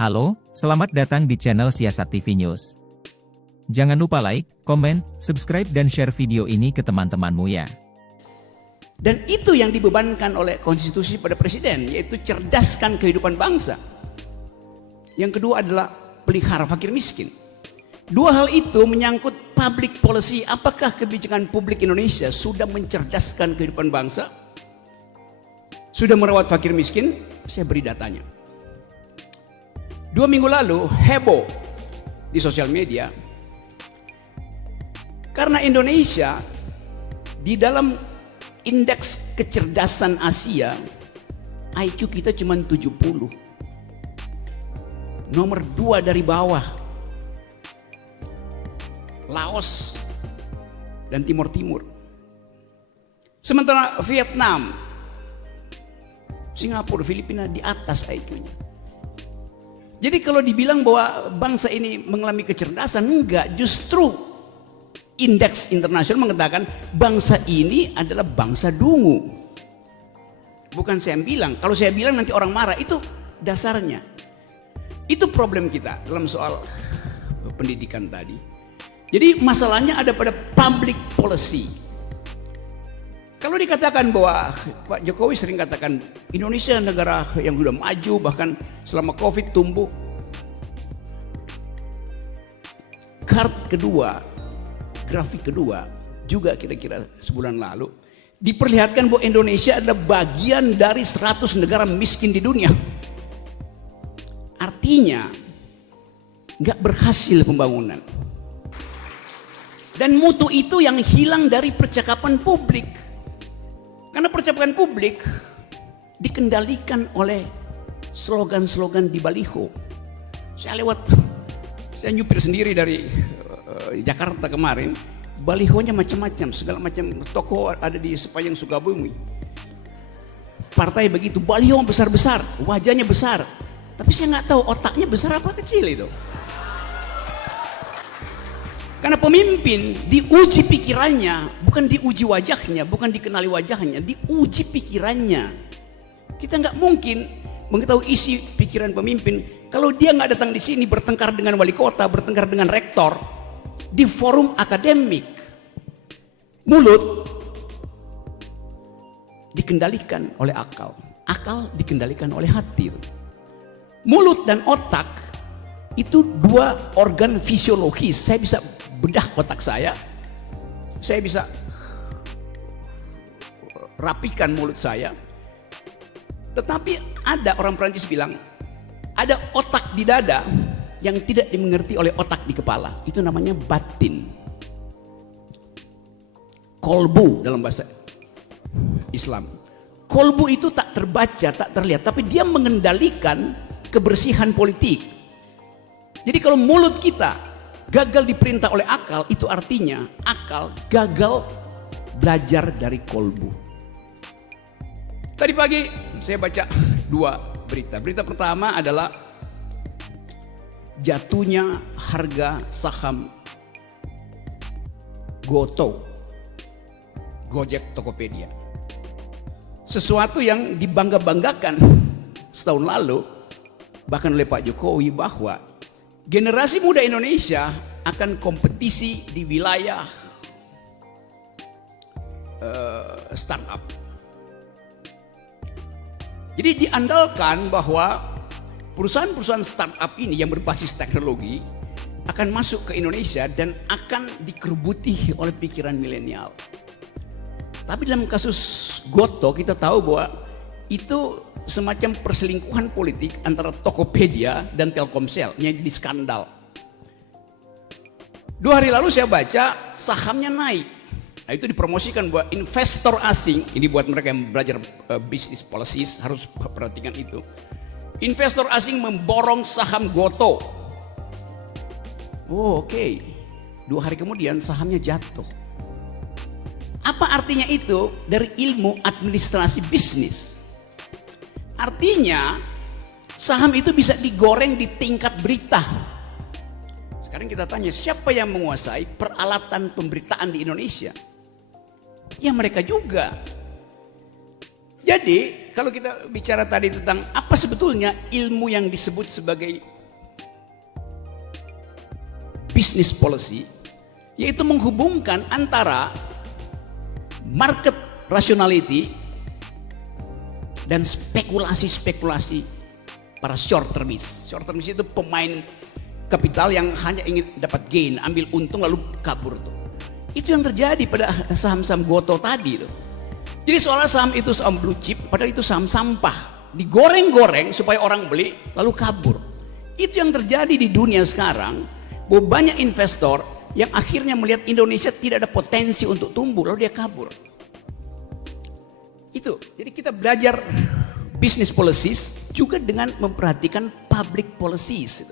Halo, selamat datang di channel Siasat TV News. Jangan lupa like, komen, subscribe dan share video ini ke teman-temanmu ya. Dan itu yang dibebankan oleh konstitusi pada presiden, yaitu cerdaskan kehidupan bangsa. Yang kedua adalah pelihara fakir miskin. Dua hal itu menyangkut public policy. Apakah kebijakan publik Indonesia sudah mencerdaskan kehidupan bangsa? Sudah merawat fakir miskin? Saya beri datanya. 2 minggu lalu heboh di sosial media karena Indonesia di dalam indeks kecerdasan Asia IQ kita cuma 70, nomor 2 dari bawah Laos dan Timur Timur. Sementara Vietnam, Singapura, Filipina di atas IQ-nya. Jadi kalau dibilang bahwa bangsa ini mengalami kecerdasan, enggak, justru indeks internasional mengatakan bangsa ini adalah bangsa dungu. Bukan saya bilang, kalau saya bilang nanti orang marah, itu dasarnya. Itu problem kita dalam soal pendidikan tadi. Jadi masalahnya ada pada public policy. Kalau dikatakan bahwa Pak Jokowi sering katakan Indonesia negara yang sudah maju, bahkan selama Covid tumbuh. Grafik kedua juga kira-kira sebulan lalu diperlihatkan bahwa Indonesia adalah bagian dari 100 negara miskin di dunia. Artinya nggak berhasil pembangunan. Dan mutu itu yang hilang dari percakapan publik. Karena percakapan publik dikendalikan oleh slogan-slogan di baliho. Saya nyupir sendiri dari Jakarta kemarin, balihonya macam-macam, segala macam toko ada di sepanjang Sukabumi. Partai begitu, baliho besar-besar, wajahnya besar, tapi saya nggak tahu otaknya besar apa kecil itu. Karena pemimpin diuji pikirannya, bukan diuji wajahnya, bukan dikenali wajahnya, diuji pikirannya. Kita nggak mungkin mengetahui isi pikiran pemimpin kalau dia nggak datang di sini bertengkar dengan wali kota, bertengkar dengan rektor di forum akademik. Mulut dikendalikan oleh akal, akal dikendalikan oleh hati. Mulut dan otak itu dua organ fisiologis. Saya bisa bedah otak saya bisa rapikan mulut saya. Tetapi ada orang Perancis bilang, ada otak di dada yang tidak dimengerti oleh otak di kepala. Itu namanya batin. Kolbu dalam bahasa Islam. Kolbu itu tak terbaca, tak terlihat, tapi dia mengendalikan kebersihan politik. Jadi kalau mulut kita gagal diperintah oleh akal, itu artinya akal gagal belajar dari kolbu. Tadi pagi saya baca 2 berita. Berita pertama adalah jatuhnya harga saham Gojek Tokopedia. Sesuatu yang dibangga-banggakan setahun lalu bahkan oleh Pak Jokowi, bahwa generasi muda Indonesia akan kompetisi di wilayah startup. Jadi diandalkan bahwa perusahaan-perusahaan startup ini yang berbasis teknologi akan masuk ke Indonesia dan akan dikerubuti oleh pikiran milenial. Tapi dalam kasus Goto kita tahu bahwa itu semacam perselingkuhan politik antara Tokopedia dan Telkomsel yang jadi skandal. 2 hari lalu saya baca sahamnya naik. Nah, itu dipromosikan bahwa investor asing, ini buat mereka yang belajar business policies harus perhatikan itu. Investor asing memborong saham Goto. Oh, oke. 2 hari kemudian sahamnya jatuh. Apa artinya itu dari ilmu administrasi bisnis? Artinya saham itu bisa digoreng di tingkat berita. Sekarang kita tanya, siapa yang menguasai peralatan pemberitaan di Indonesia? Ya mereka juga. Jadi kalau kita bicara tadi tentang apa sebetulnya ilmu yang disebut sebagai business policy, yaitu menghubungkan antara market rationality dan spekulasi-spekulasi para short termis. Short termis itu pemain kapital yang hanya ingin dapat gain, ambil untung lalu kabur tuh. Itu yang terjadi pada saham-saham Gotoh tadi tuh. Jadi soalnya saham itu saham blue chip, padahal itu saham sampah. Digoreng-goreng supaya orang beli lalu kabur. Itu yang terjadi di dunia sekarang, bahwa banyak investor yang akhirnya melihat Indonesia tidak ada potensi untuk tumbuh lalu dia kabur. Itu. Jadi kita belajar business policies juga dengan memperhatikan public policies.